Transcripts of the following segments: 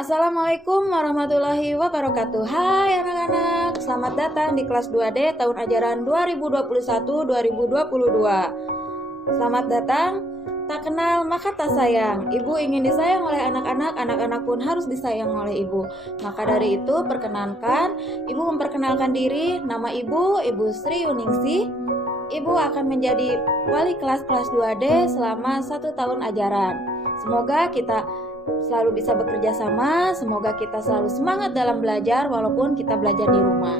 Assalamualaikum warahmatullahi wabarakatuh. Hai anak-anak, selamat datang di kelas 2D tahun ajaran 2021-2022. Selamat datang, tak kenal maka tak sayang. Ibu ingin disayang oleh anak-anak, anak-anak pun harus disayang oleh ibu. Maka dari itu perkenankan, ibu memperkenalkan diri. Nama ibu, Ibu Sri Yuningsih. Ibu akan menjadi wali kelas 2D selama 1 tahun ajaran. Semoga kita selalu bisa bekerja sama, semoga kita selalu semangat dalam belajar walaupun kita belajar di rumah.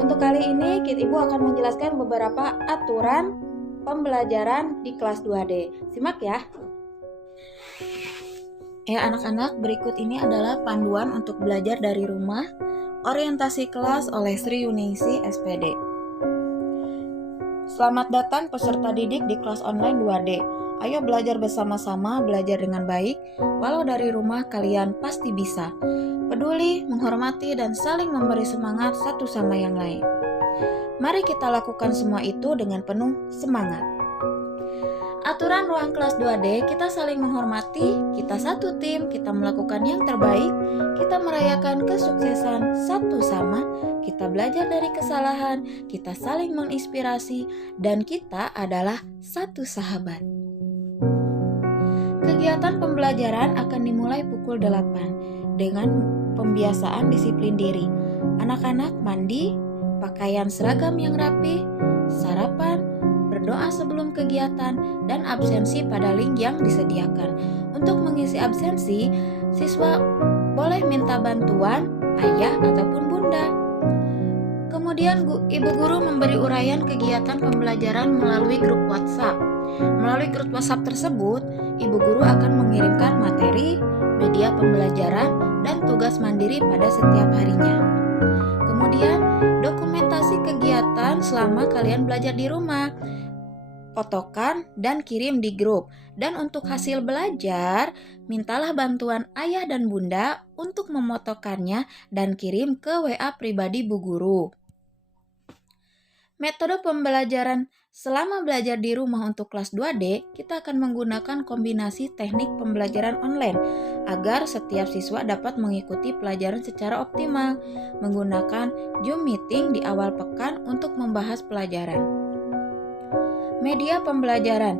Untuk kali ini, Ibu akan menjelaskan beberapa aturan pembelajaran di kelas 2D. Simak ya. Anak-anak, berikut ini adalah panduan untuk belajar dari rumah, orientasi kelas oleh Sri Yuningsih SPD. Selamat datang peserta didik di kelas online 2D. Ayo belajar bersama-sama, belajar dengan baik, walau dari rumah kalian pasti bisa. Peduli, menghormati, dan saling memberi semangat satu sama yang lain. Mari kita lakukan semua itu dengan penuh semangat. Aturan ruang kelas 2D, kita saling menghormati, kita satu tim, kita melakukan yang terbaik, kita merayakan kesuksesan satu sama, kita belajar dari kesalahan, kita saling menginspirasi, dan kita adalah satu sahabat. Kegiatan pembelajaran akan dimulai pukul 8 dengan pembiasaan disiplin diri. Anak-anak mandi, pakaian seragam yang rapi, sarapan, berdoa sebelum kegiatan, dan absensi pada link yang disediakan. Untuk mengisi absensi, siswa boleh minta bantuan ayah ataupun bunda. Kemudian ibu guru memberi uraian kegiatan pembelajaran melalui grup WhatsApp. Melalui grup WhatsApp tersebut, ibu guru akan mengirimkan materi, media pembelajaran, dan tugas mandiri pada setiap harinya. Kemudian, dokumentasi kegiatan selama kalian belajar di rumah. Fotokan dan kirim di grup. Dan untuk hasil belajar, mintalah bantuan ayah dan bunda untuk memotokannya dan kirim ke WA pribadi bu guru. Metode pembelajaran selama belajar di rumah untuk kelas 2D, kita akan menggunakan kombinasi teknik pembelajaran online agar setiap siswa dapat mengikuti pelajaran secara optimal, menggunakan Zoom meeting di awal pekan untuk membahas pelajaran. Media pembelajaran.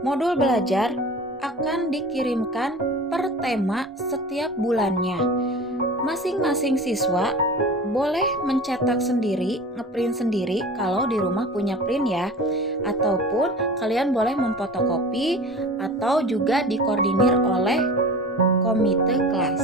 Modul belajar akan dikirimkan per tema setiap bulannya. Masing-masing siswa boleh mencetak sendiri, ngeprint sendiri kalau di rumah punya print ya. Ataupun kalian boleh memfotokopi atau juga dikoordinir oleh komite kelas.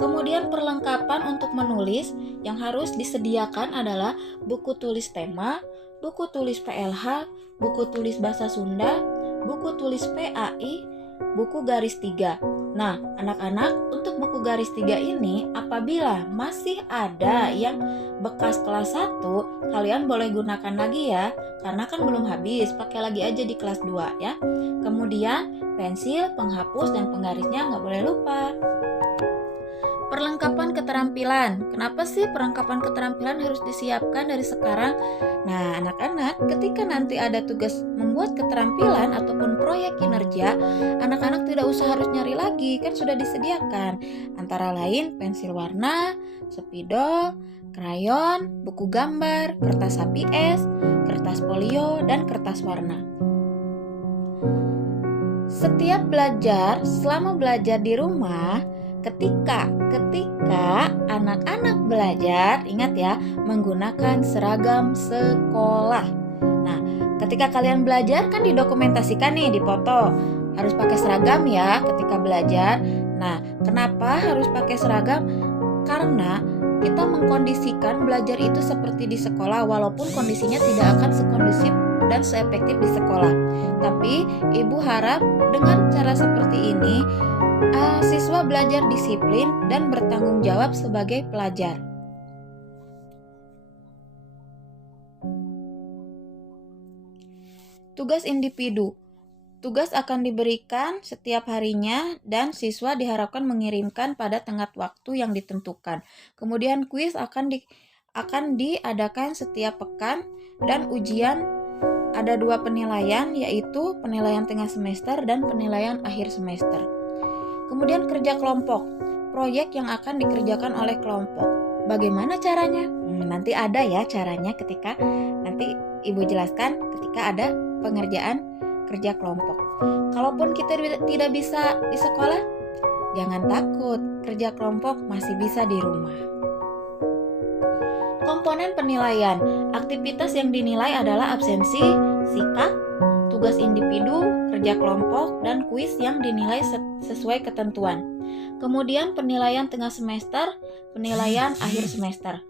Kemudian perlengkapan untuk menulis yang harus disediakan adalah buku tulis tema, buku tulis PLH, buku tulis bahasa Sunda, buku tulis PAI, buku garis 3. Nah, anak-anak, untuk buku garis 3 ini apabila masih ada yang bekas kelas 1, kalian boleh gunakan lagi ya, karena kan belum habis, pakai lagi aja di kelas 2 ya. Kemudian pensil, penghapus, dan penggarisnya nggak boleh lupa. Perlengkapan keterampilan. Kenapa sih perlengkapan keterampilan harus disiapkan dari sekarang? Nah, anak-anak, ketika nanti ada tugas membuat keterampilan ataupun proyek kinerja, anak-anak tidak usah harus nyari lagi, kan sudah disediakan. Antara lain pensil warna, spidol, krayon, buku gambar, kertas HPS, kertas folio, dan kertas warna. Setiap belajar, selama belajar di rumah, ketika anak-anak belajar, ingat ya, menggunakan seragam sekolah. Nah, ketika kalian belajar kan didokumentasikan nih, dipoto. Harus pakai seragam ya ketika belajar. Nah, kenapa harus pakai seragam? Karena kita mengkondisikan belajar itu seperti di sekolah, walaupun kondisinya tidak akan sekondusif dan seefektif di sekolah. Tapi ibu harap dengan cara seperti ini siswa belajar disiplin dan bertanggung jawab sebagai pelajar. Tugas individu. Tugas akan diberikan setiap harinya dan siswa diharapkan mengirimkan pada tenggat waktu yang ditentukan. Kemudian kuis akan diadakan setiap pekan dan ujian ada 2 penilaian, yaitu penilaian tengah semester dan penilaian akhir semester. Kemudian kerja kelompok, proyek yang akan dikerjakan oleh kelompok. Bagaimana caranya? Nanti ada ya caranya ketika nanti Ibu jelaskan ketika ada pengerjaan kerja kelompok. Kalaupun kita tidak bisa di sekolah, jangan takut, kerja kelompok masih bisa di rumah. Komponen penilaian, aktivitas yang dinilai adalah absensi, sikap, tugas individu, kerja kelompok, dan kuis yang dinilai sesuai ketentuan. Kemudian penilaian tengah semester, penilaian akhir semester.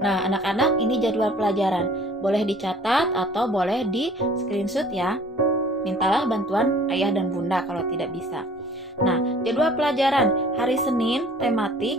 Nah, anak-anak, ini jadwal pelajaran. Boleh dicatat atau boleh di screenshot ya. Mintalah bantuan ayah dan bunda kalau tidak bisa. Nah, jadwal pelajaran hari Senin tematik,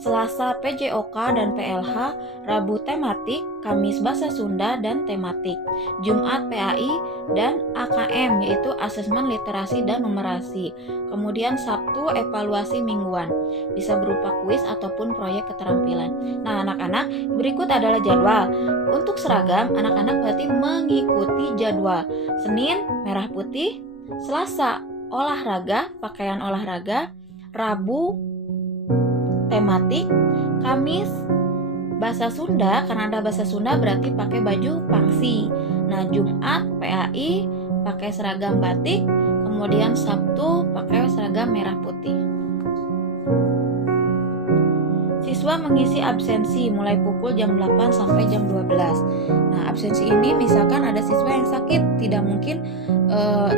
Selasa PJOK dan PLH, Rabu tematik, Kamis Bahasa Sunda dan tematik, Jumat PAI dan AKM yaitu asesmen literasi dan numerasi. Kemudian Sabtu evaluasi mingguan, bisa berupa kuis ataupun proyek keterampilan. Nah, anak-anak, berikut adalah jadwal. Untuk seragam, anak-anak berarti mengikuti jadwal. Senin merah putih, Selasa olahraga, pakaian olahraga, Rabu tematik, Kamis bahasa Sunda, karena ada bahasa Sunda berarti pakai baju pangsi. Nah, Jumat PAI pakai seragam batik, kemudian Sabtu pakai seragam merah putih. Siswa mengisi absensi mulai pukul jam 8 sampai jam 12. Nah, absensi ini misalkan ada siswa yang sakit, tidak mungkin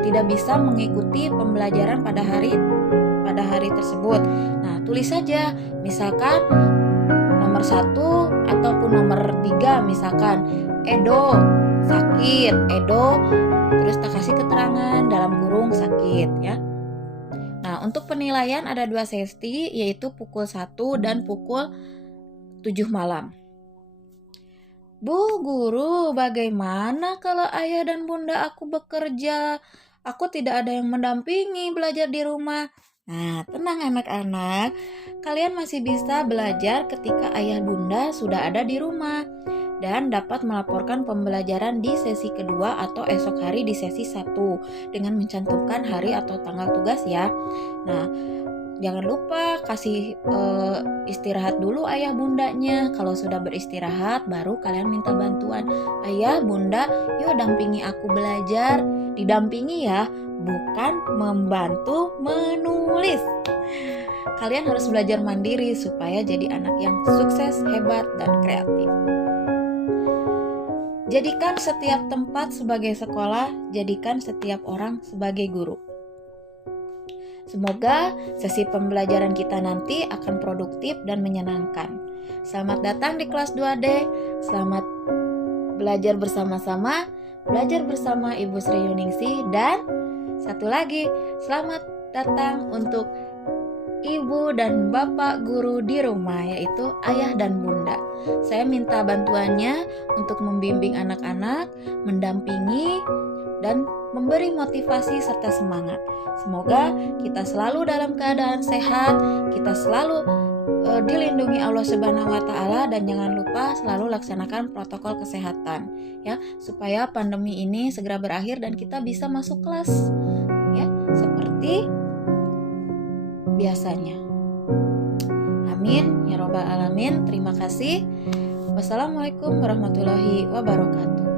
tidak bisa mengikuti pembelajaran pada hari tersebut. Nah, tulis saja misalkan nomor 1 ataupun nomor 3, misalkan Edo sakit, Edo terus tak kasih keterangan dalam kurung sakit ya. Nah, untuk penilaian ada 2 sesi, yaitu pukul 1 dan pukul 7 malam. Bu guru, bagaimana kalau ayah dan bunda aku bekerja? Aku tidak ada yang mendampingi belajar di rumah. Nah, tenang anak-anak, kalian masih bisa belajar ketika ayah bunda sudah ada di rumah dan dapat melaporkan pembelajaran di sesi kedua atau esok hari di sesi 1 dengan mencantumkan hari atau tanggal tugas ya. Nah, jangan lupa kasih istirahat dulu ayah bundanya. Kalau sudah beristirahat, baru kalian minta bantuan. Ayah, bunda, yuk dampingi aku belajar. Didampingi ya, bukan membantu menulis. Kalian harus belajar mandiri supaya jadi anak yang sukses, hebat, dan kreatif. Jadikan setiap tempat sebagai sekolah, jadikan setiap orang sebagai guru. Semoga sesi pembelajaran kita nanti akan produktif dan menyenangkan. Selamat datang di kelas 2D. Selamat belajar bersama-sama, belajar bersama Ibu Sri Yuningsi. Dan satu lagi, selamat datang untuk Ibu dan Bapak guru di rumah, yaitu ayah dan bunda. Saya minta bantuannya untuk membimbing anak-anak, mendampingi, dan memberi motivasi serta semangat. Semoga kita selalu dalam keadaan sehat, kita selalu dilindungi Allah Subhanahu wa taala, dan jangan lupa selalu laksanakan protokol kesehatan ya, supaya pandemi ini segera berakhir dan kita bisa masuk kelas ya seperti biasanya. Amin ya robbal alamin. Terima kasih. Wassalamualaikum warahmatullahi wabarakatuh.